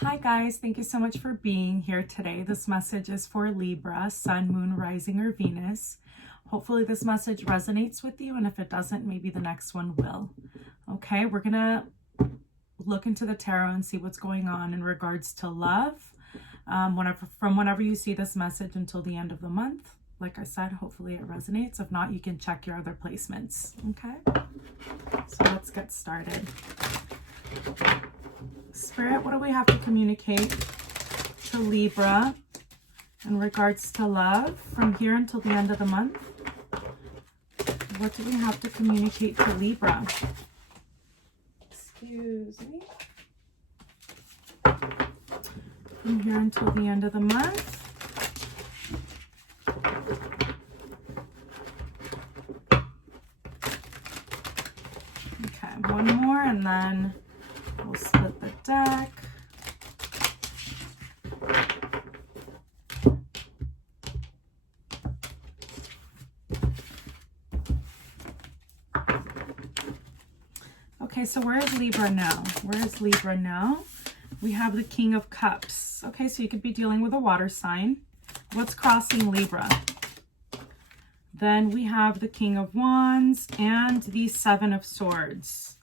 Hi guys, thank you so much for being here today. This message is for Libra, Sun, Moon, Rising, or Venus. Hopefully this message resonates with you, and if it doesn't, maybe the next one will. Okay, we're gonna look into the tarot and see what's going on in regards to love. Whenever you see this message until the end of the month. Like I said, hopefully it resonates. If not, you can check your other placements. Okay, so let's get started. Spirit, what do we have to communicate to Libra in regards to love from here until the end of the month? What do we have to communicate to Libra? Excuse me. From here until the end of the month. Okay, one more and then we'll split the deck. Okay, so where is Libra now? Where is Libra now? We have the King of Cups. Okay, so you could be dealing with a water sign. What's crossing Libra? Then we have the King of Wands and the Seven of Swords.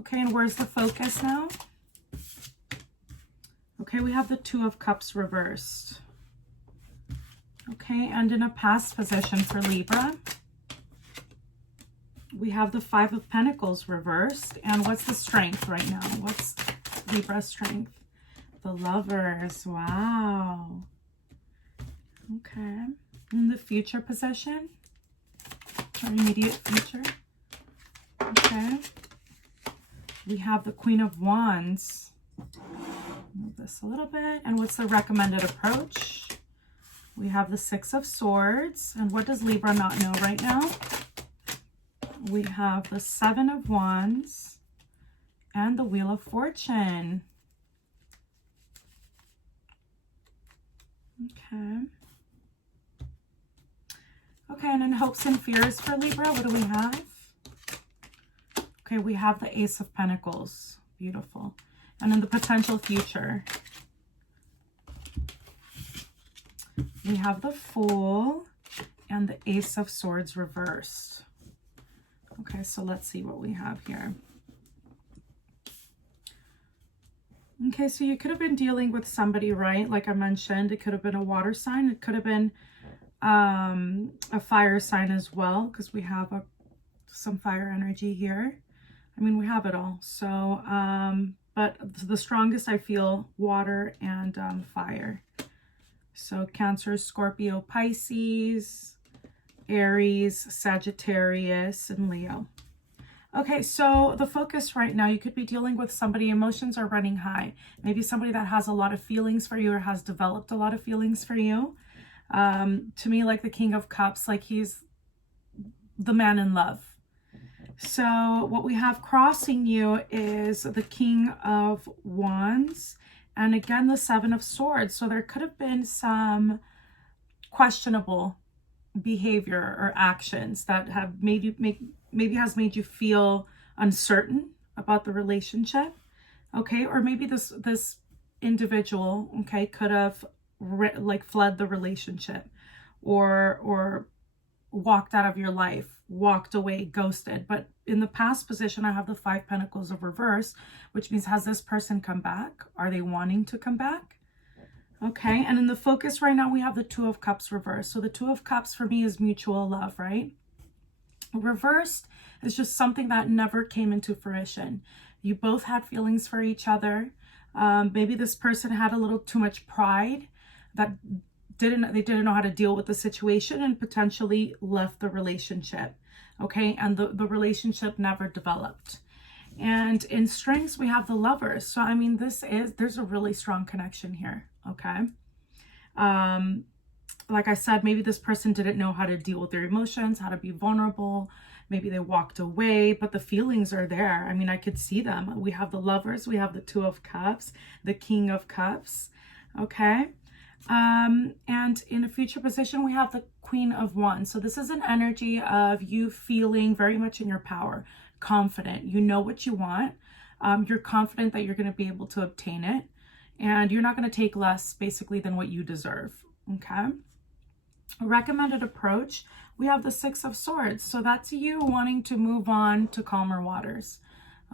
Okay, and where's the focus now? Okay, we have the Two of Cups reversed. Okay, and in a past position for Libra, we have the Five of Pentacles reversed. And what's the strength right now? What's Libra's strength? The Lovers. Wow. Okay. In the future position, or immediate future. Okay. We have the Queen of Wands. Move this a little bit. And what's the recommended approach? We have the Six of Swords. And what does Libra not know right now? We have the Seven of Wands and the Wheel of Fortune. Okay. Okay, and in hopes and fears for Libra, what do we have? Okay, we have the Ace of Pentacles. Beautiful. And in the potential future, we have the Fool and the Ace of Swords reversed. Okay, so let's see what we have here. Okay, so you could have been dealing with somebody, right? Like I mentioned, it could have been a water sign. It could have been a fire sign as well, because we have some fire energy here. I mean, we have it all. So, but the strongest I feel, water and fire. So Cancer, Scorpio, Pisces, Aries, Sagittarius, and Leo. Okay, so the focus right now, you could be dealing with somebody, emotions are running high. Maybe somebody that has a lot of feelings for you or has developed a lot of feelings for you. To me, like the King of Cups, like he's the man in love. So what we have crossing you is the King of Wands and again the Seven of Swords. So there could have been some questionable behavior or actions that have made you maybe has made you feel uncertain about the relationship. Okay, or maybe this individual, okay, could have like fled the relationship or walked out of your life, walked away, ghosted. But in the past position, I have the Five Pentacles of reverse, which means has this person come back? Are they wanting to come back? Okay, and in the focus right now, we have the Two of Cups reversed. So the Two of Cups for me is mutual love, right? Reversed is just something that never came into fruition. You both had feelings for each other. Maybe this person had a little too much pride that they didn't know how to deal with the situation and potentially left the relationship. Okay, and the relationship never developed. And in strengths, we have the Lovers. So, I mean, there's a really strong connection here, okay? Like I said, maybe this person didn't know how to deal with their emotions, how to be vulnerable. Maybe they walked away, but the feelings are there. I mean, I could see them. We have the Lovers, we have the Two of Cups, the King of Cups, okay? And in a future position, we have the Queen of Wands. So this is an energy of you feeling very much in your power, confident. You know what you want. You're confident that you're going to be able to obtain it. and you're not going to take less basically than what you deserve. Okay. Recommended approach, we have the Six of Swords. So that's you wanting to move on to calmer waters.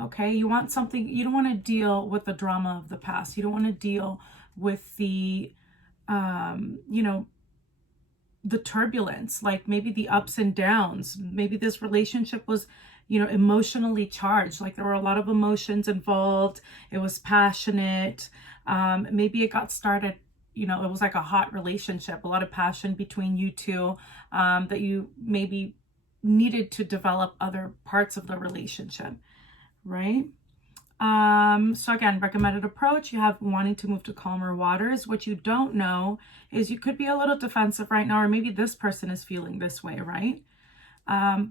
Okay, you want something, you don't want to deal with the drama of the past. You don't want to deal with the, you know, the turbulence, like maybe the ups and downs. Maybe this relationship was, you know, emotionally charged. Like there were a lot of emotions involved. It was passionate. Maybe it got started, you know, it was like a hot relationship, a lot of passion between you two, that you maybe needed to develop other parts of the relationship. Right? So again, recommended approach, you have wanting to move to calmer waters. What you don't know is you could be a little defensive right now, or maybe this person is feeling this way, right?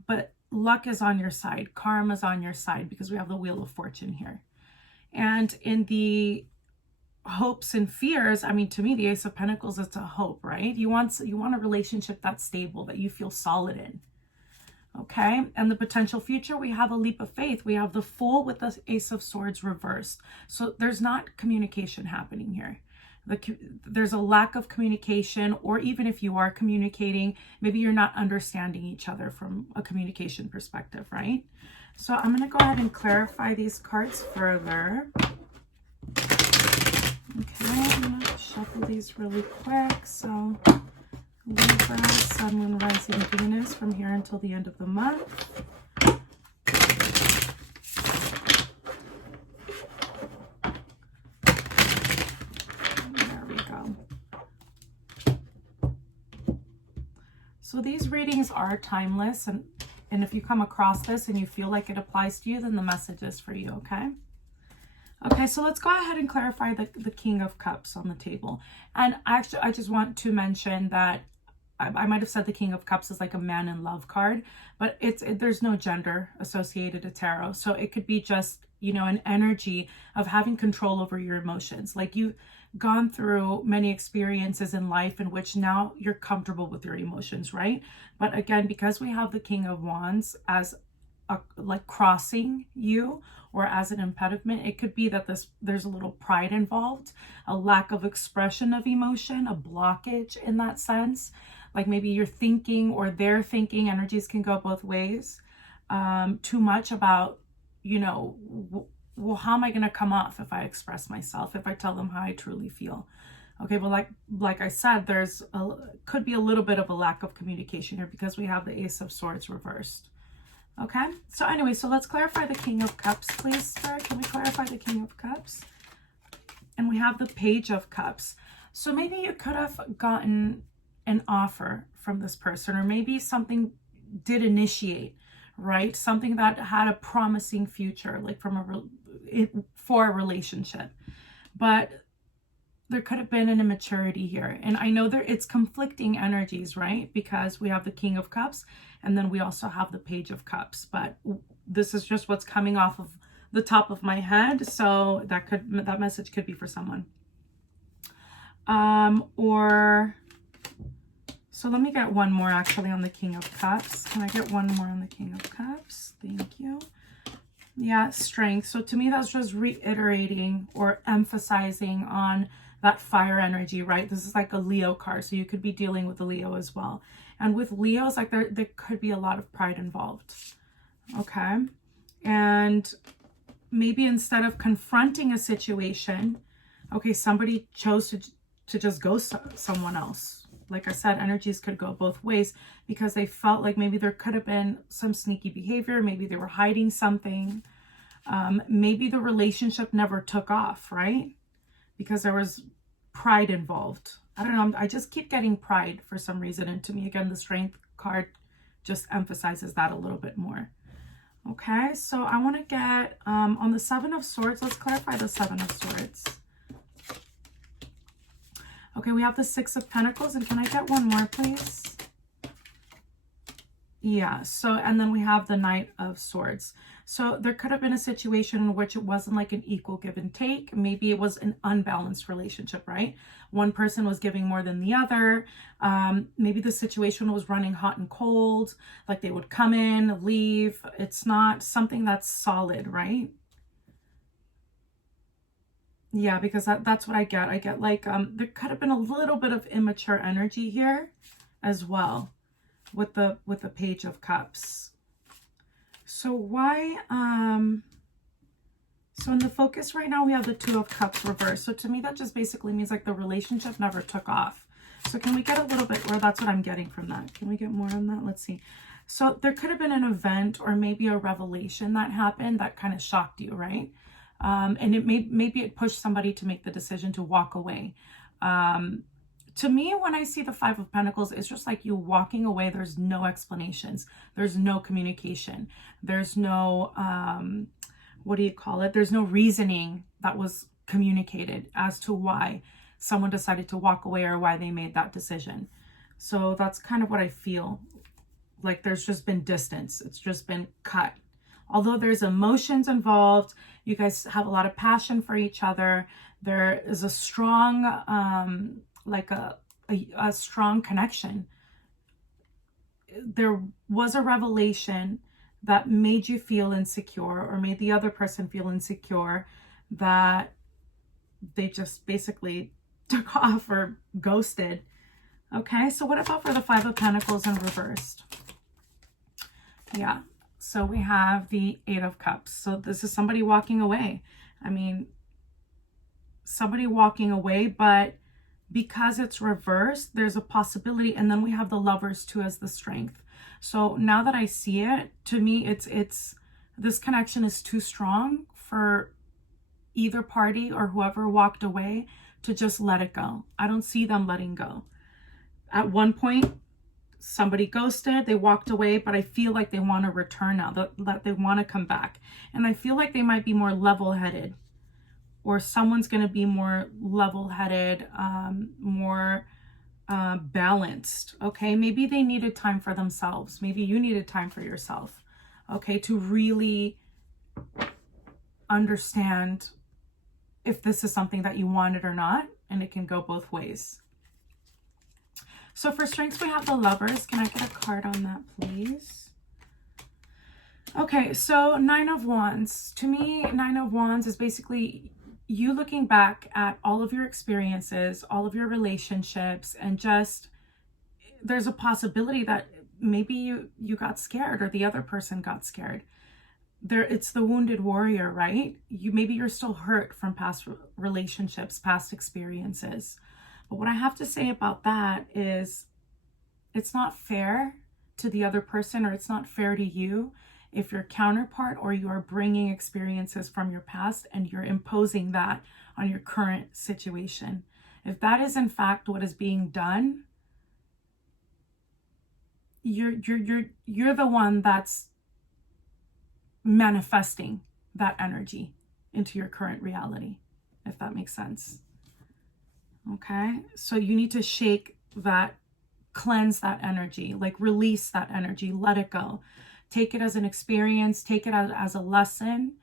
But luck is on your side. Karma is on your side because we have the Wheel of Fortune here. And in the hopes and fears, I mean, to me, the Ace of Pentacles, it's a hope, right? You want a relationship that's stable, that you feel solid in. Okay, and the potential future, we have a leap of faith. We have the Fool with the Ace of Swords reversed. So there's not communication happening here. There's a lack of communication, or even if you are communicating, maybe you're not understanding each other from a communication perspective, right? So I'm going to go ahead and clarify these cards further. Okay, I'm going to shuffle these really quick. So Libra, Sun, Moon, Rising, Venus from here until the end of the month. There we go. So these readings are timeless, and if you come across this and you feel like it applies to you, then the message is for you, okay? Okay, so let's go ahead and clarify the King of Cups on the table. And actually, I just want to mention that I might have said the King of Cups is like a man in love card, but there's no gender associated to tarot. So it could be just, you know, an energy of having control over your emotions. Like you've gone through many experiences in life in which now you're comfortable with your emotions, right? But again, because we have the King of Wands as like crossing you or as an impediment, it could be that there's a little pride involved, a lack of expression of emotion, a blockage in that sense. Like maybe you're thinking or they're thinking, energies can go both ways, too much about, you know, well, how am I going to come off if I express myself, if I tell them how I truly feel? Okay, well, like I said, could be a little bit of a lack of communication here because we have the Ace of Swords reversed. Okay, so anyway, so let's clarify the King of Cups, please, sir. Can we clarify the King of Cups? And we have the Page of Cups. So maybe you could have gotten an offer from this person, or maybe something did initiate, right? Something that had a promising future, like for a relationship. But there could have been an immaturity here. And I know it's conflicting energies, right? Because we have the King of Cups and then we also have the Page of Cups. But this is just what's coming off of the top of my head. So that message could be for someone. So let me get one more actually on the King of Cups. Can I get one more on the King of Cups? Thank you. Yeah, Strength. So to me, that's just reiterating or emphasizing on that fire energy, right? This is like a Leo card, so you could be dealing with a Leo as well. And with Leos, like there could be a lot of pride involved, okay? And maybe instead of confronting a situation, okay, somebody chose to just go someone else. Like I said, energies could go both ways because they felt like maybe there could have been some sneaky behavior. Maybe they were hiding something. Maybe the relationship never took off, right? Because there was pride involved. I don't know. I just keep getting pride for some reason. And to me, again, the Strength card just emphasizes that a little bit more. Okay, so I want to get on the Seven of Swords. Let's clarify the Seven of Swords. Okay, we have the Six of Pentacles, and can I get one more, please? Yeah, so, and then we have the Knight of Swords. So there could have been a situation in which it wasn't like an equal give and take. Maybe it was an unbalanced relationship, right? One person was giving more than the other. Maybe the situation was running hot and cold, like they would come in, leave. It's not something that's solid, right? Yeah, because that's what I get. I get like, there could have been a little bit of immature energy here as well with the Page of Cups. So why, so in the focus right now, we have the Two of Cups reversed. So to me, that just basically means like the relationship never took off. So can we get a little bit, or that's what I'm getting from that. Can we get more on that? Let's see. So there could have been an event or maybe a revelation that happened that kind of shocked you, right? And it maybe it pushed somebody to make the decision to walk away. To me, when I see the Five of Pentacles, it's just like you walking away. There's no explanations. There's no communication. There's no, what do you call it? There's no reasoning that was communicated as to why someone decided to walk away or why they made that decision. So that's kind of what I feel. Like there's just been distance. It's just been cut. Although there's emotions involved, you guys have a lot of passion for each other. There is a strong, like a strong connection. There was a revelation that made you feel insecure or made the other person feel insecure, that they just basically took off or ghosted. Okay, so what about for the Five of Pentacles in reversed? Yeah, so we have the Eight of Cups. So this is somebody walking away. I mean, somebody walking away, but because it's reversed, there's a possibility. And then we have the Lovers too as the Strength. So now that I see it, to me, it's this connection is too strong for either party or whoever walked away to just let it go. I don't see them letting go. At one point, somebody ghosted, they walked away, but I feel like they want to return now, that they want to come back. And I feel like they might be more level-headed, or someone's going to be more level-headed, more balanced. Okay, maybe they needed time for themselves. Maybe you needed time for yourself, okay, to really understand if this is something that you wanted or not. And it can go both ways. So for strengths, we have the Lovers. Can I get a card on that, please? Okay, so Nine of Wands. To me, Nine of Wands is basically you looking back at all of your experiences, all of your relationships, and just there's a possibility that maybe you got scared or the other person got scared. It's the wounded warrior, right? Maybe you're still hurt from past relationships, past experiences. But what I have to say about that is it's not fair to the other person, or it's not fair to you if your counterpart or you are bringing experiences from your past and you're imposing that on your current situation. If that is in fact what is being done, you're the one that's manifesting that energy into your current reality, if that makes sense. Okay, so you need to shake that, cleanse that energy, like release that energy, let it go. Take it as an experience, take it as a lesson,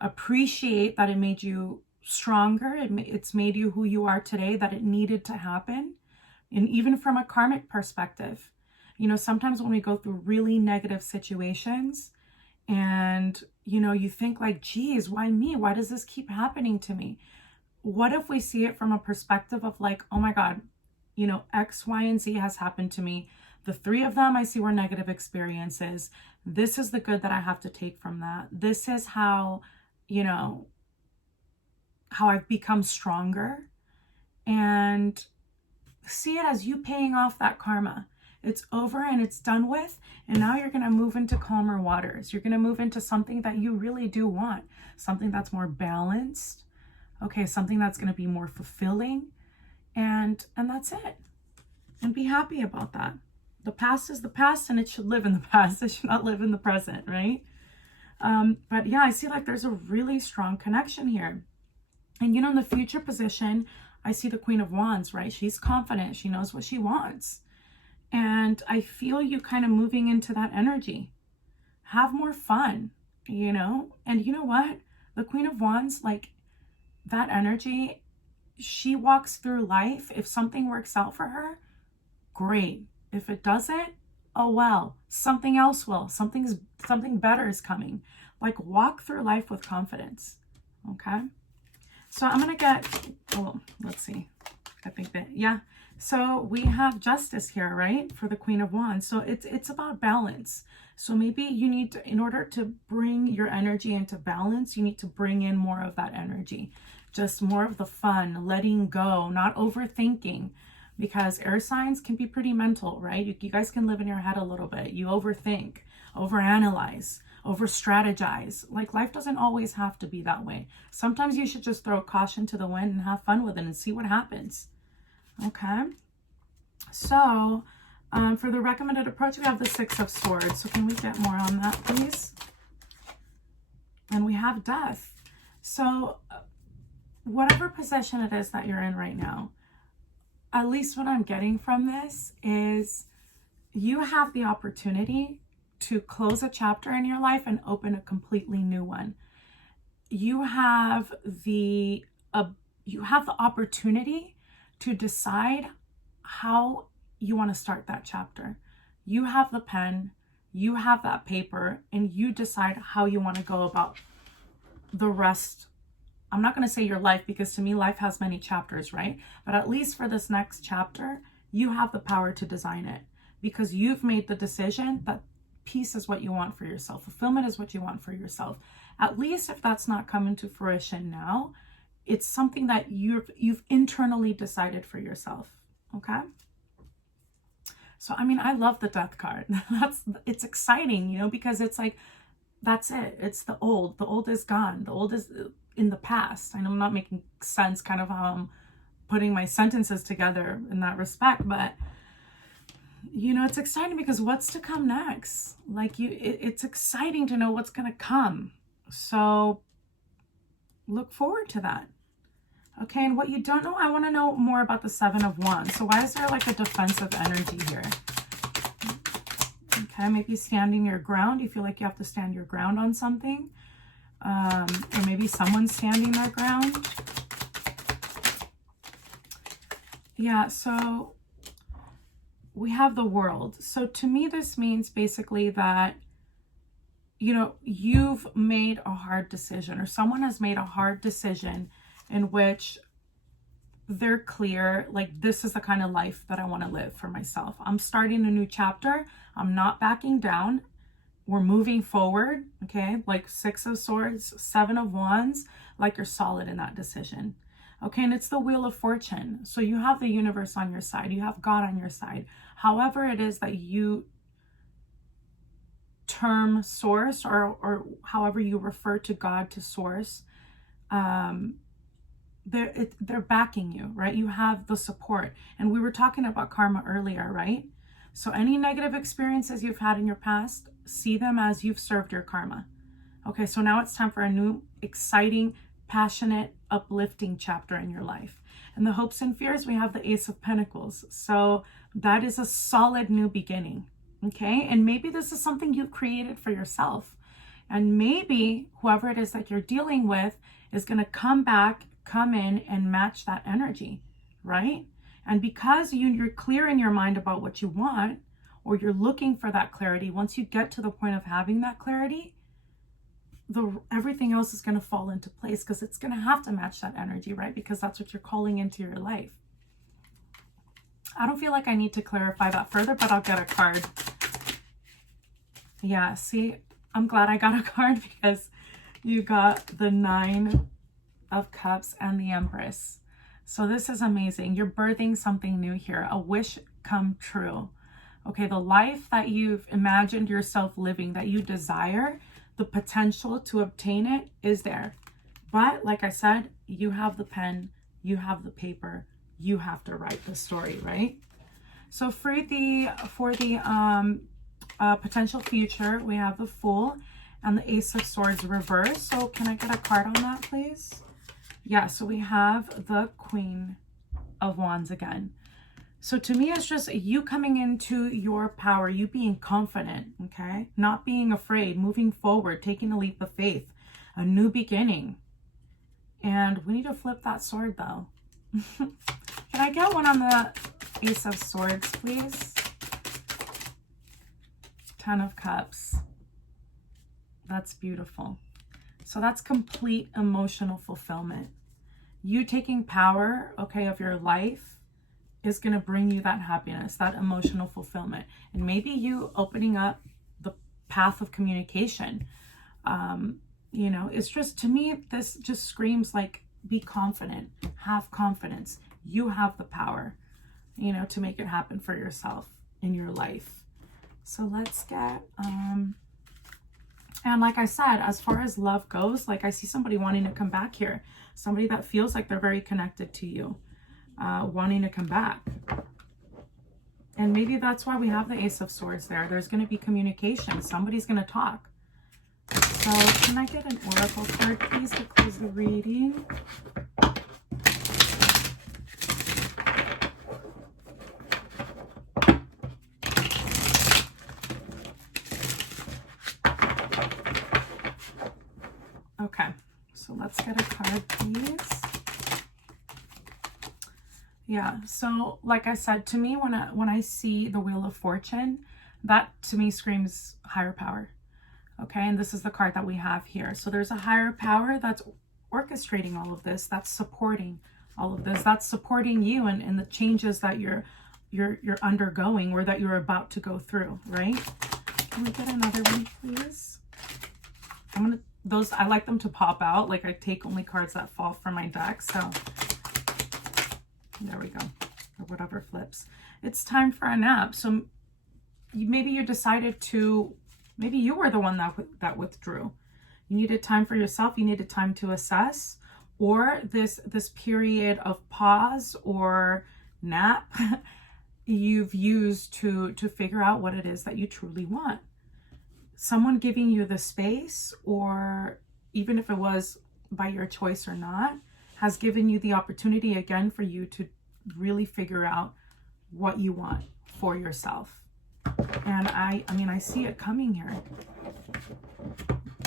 appreciate that it made you stronger, it's made you who you are today, that it needed to happen. And even from a karmic perspective, you know, sometimes when we go through really negative situations and, you know, you think like, geez, why me? Why does this keep happening to me? What if we see it from a perspective of like, oh my God, you know, X, Y, and Z has happened to me. The three of them I see were negative experiences. This is the good that I have to take from that. This is how, you know, how I've become stronger. And see it as you paying off that karma. It's over and it's done with. And now you're going to move into calmer waters. You're going to move into something that you really do want. Something that's more balanced. Okay, something that's going to be more fulfilling, and that's it. And be happy about that. The past is the past, and it should live in the past. It should not live in the present, right? But yeah, I see like there's a really strong connection here. And you know, in the future position, I see the Queen of Wands, right? She's confident. She knows what she wants. And I feel you kind of moving into that energy. Have more fun, you know? And you know what? The Queen of Wands, like, that energy, she walks through life. If something works out for her, great. If it doesn't, oh well, something else will. Something better is coming. Like, walk through life with confidence. Okay, So I'm going to get, oh, let's see. I think that, yeah. So we have justice here, right? For the Queen of Wands. So it's about balance. So maybe you need to, in order to bring your energy into balance, you need to bring in more of that energy. Just more of the fun, letting go, not overthinking. Because air signs can be pretty mental, right? You guys can live in your head a little bit. You overthink, overanalyze, over strategize. Like, life doesn't always have to be that way. Sometimes you should just throw caution to the wind and have fun with it and see what happens. Okay. So for the recommended approach, we have the Six of Swords. So can we get more on that, please? And we have Death. So whatever position it is that you're in right now, at least what I'm getting from this is you have the opportunity to close a chapter in your life and open a completely new one. You have the opportunity to decide how you want to start that chapter. You have the pen, you have that paper, and you decide how you want to go about the rest. I'm not going to say your life, because to me life has many chapters, right? But at least for this next chapter, you have the power to design it, because you've made the decision that peace is what you want for yourself. Fulfillment is what you want for yourself. At least if that's not coming to fruition now, it's something that you've internally decided for yourself. Okay. So, I mean, I love the Death card. It's exciting, you know, because it's like, that's it. It's the old. The old is gone. The old is in the past. I know I'm not making sense kind of how I'm putting my sentences together in that respect, but you know, it's exciting because what's to come next? Like it's exciting to know what's going to come. So look forward to that. Okay, and what you don't know, I want to know more about the Seven of Wands. So why is there like a defensive energy here? Okay, maybe standing your ground. You feel like you have to stand your ground on something. Or maybe someone's standing their ground. Yeah, so we have the World. So to me, this means basically that, you know, you've made a hard decision, or someone has made a hard decision in which they're clear, like, this is the kind of life that I want to live for myself. I'm starting a new chapter. I'm not backing down. We're moving forward. Okay, like Six of Swords, Seven of Wands, like you're solid in that decision. Okay, and it's the Wheel of Fortune. So you have the universe on your side. You have God on your side. However it is that you term source, or however you refer to God, to source, they're backing you, right? You have the support. And we were talking about karma earlier, right? So any negative experiences you've had in your past, see them as you've served your karma. Okay, so now it's time for a new, exciting, passionate, uplifting chapter in your life. And the hopes and fears, we have the Ace of Pentacles. So that is a solid new beginning. Okay, and maybe this is something you've created for yourself. And maybe whoever it is that you're dealing with is going to come in and match that energy, right? And because you're clear in your mind about what you want, or you're looking for that clarity, once you get to the point of having that clarity, everything else is going to fall into place, because it's going to have to match that energy, right? Because that's what you're calling into your life. I don't feel like I need to clarify that further, but I'll get a card. Yeah, see, I'm glad I got a card, because you got the Nine of Cups and the Empress. So this is amazing. You're birthing something new here, a wish come true. Okay, the life that you've imagined yourself living, that you desire, the potential to obtain it is there. But like I said, you have the pen, you have the paper, you have to write the story, right? So for the potential future, we have the Fool and the Ace of Swords reverse. So can I get a card on that, please? Yeah, so we have the Queen of Wands again. So to me, it's just you coming into your power, you being confident, okay? Not being afraid, moving forward, taking a leap of faith, a new beginning. And we need to flip that sword, though. Can I get one on the Ace of Swords, please? Ten of Cups. That's beautiful. So that's complete emotional fulfillment. You taking power, okay, of your life is going to bring you that happiness, that emotional fulfillment. And maybe you opening up the path of communication. You know, it's just, to me, this just screams like, be confident, have confidence. You have the power, you know, to make it happen for yourself in your life. So let's get, and like I said, as far as love goes, like I see somebody wanting to come back here. Somebody that feels like they're very connected to you, wanting to come back. And maybe that's why we have the Ace of Swords there. There's going to be communication. Somebody's going to talk. So can I get an oracle card, please, to close the reading? Okay, so let's get a card, please. Yeah, so like I said, to me, when I see the Wheel of Fortune, that to me screams higher power. Okay, and this is the card that we have here. So there's a higher power that's orchestrating all of this, that's supporting all of this, that's supporting you and the changes that you're undergoing or that you're about to go through, right? Can we get another one, please? I like them to pop out. Like I take only cards that fall from my deck. So there we go. Or whatever flips. It's time for a nap. So maybe you decided to, maybe you were the one that withdrew. You needed time for yourself. You needed time to assess, or this period of pause or nap you've used to figure out what it is that you truly want. Someone giving you the space, or even if it was by your choice or not, has given you the opportunity again for you to really figure out what you want for yourself. And I mean, I see it coming here.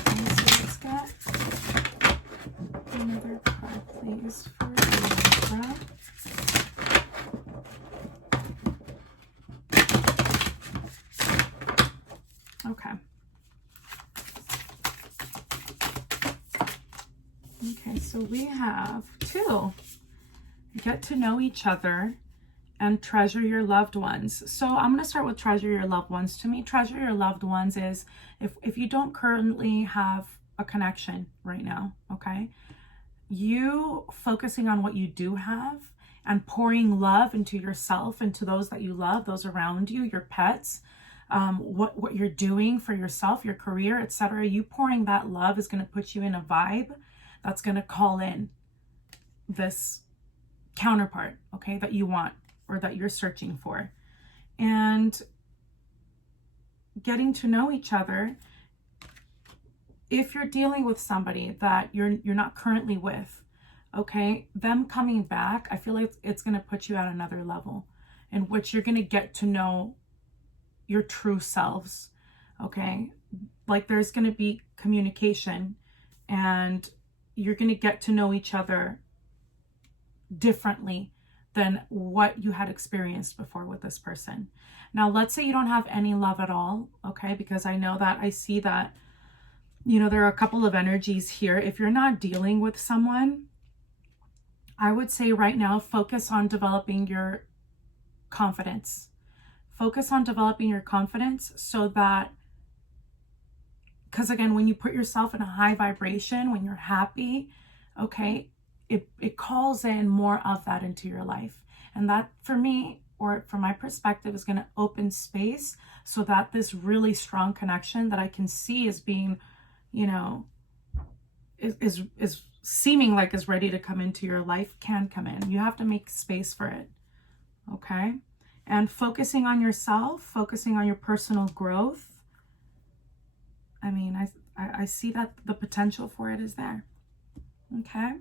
Let's get another card, please, for Libra. Okay. Okay, so we have two. Get to know each other and treasure your loved ones. So I'm going to start with treasure your loved ones. To me, treasure your loved ones is if you don't currently have a connection right now, okay? You focusing on what you do have and pouring love into yourself, into those that you love, those around you, your pets, what you're doing for yourself, your career, etc. You pouring that love is going to put you in a vibe that's going to call in this counterpart, okay, that you want or that you're searching for. And getting to know each other, if you're dealing with somebody that you're not currently with, okay, them coming back, I feel like it's going to put you at another level in which you're going to get to know your true selves, okay? Like there's going to be communication and you're going to get to know each other differently than what you had experienced before with this person. Now, let's say you don't have any love at all, okay? Because I know that I see that, you know, there are a couple of energies here. If you're not dealing with someone, I would say right now, focus on developing your confidence. Focus on developing your confidence so that, because again, when you put yourself in a high vibration, when you're happy, okay, it calls in more of that into your life. And that, for me, or from my perspective, is going to open space so that this really strong connection that I can see as being, you know, is seeming like is ready to come into your life can come in. You have to make space for it, okay? And focusing on yourself, focusing on your personal growth. I mean, I see that the potential for it is there, okay?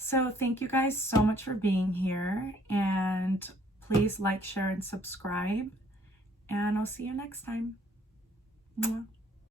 So thank you guys so much for being here, and please like, share, and subscribe, and I'll see you next time. Mwah.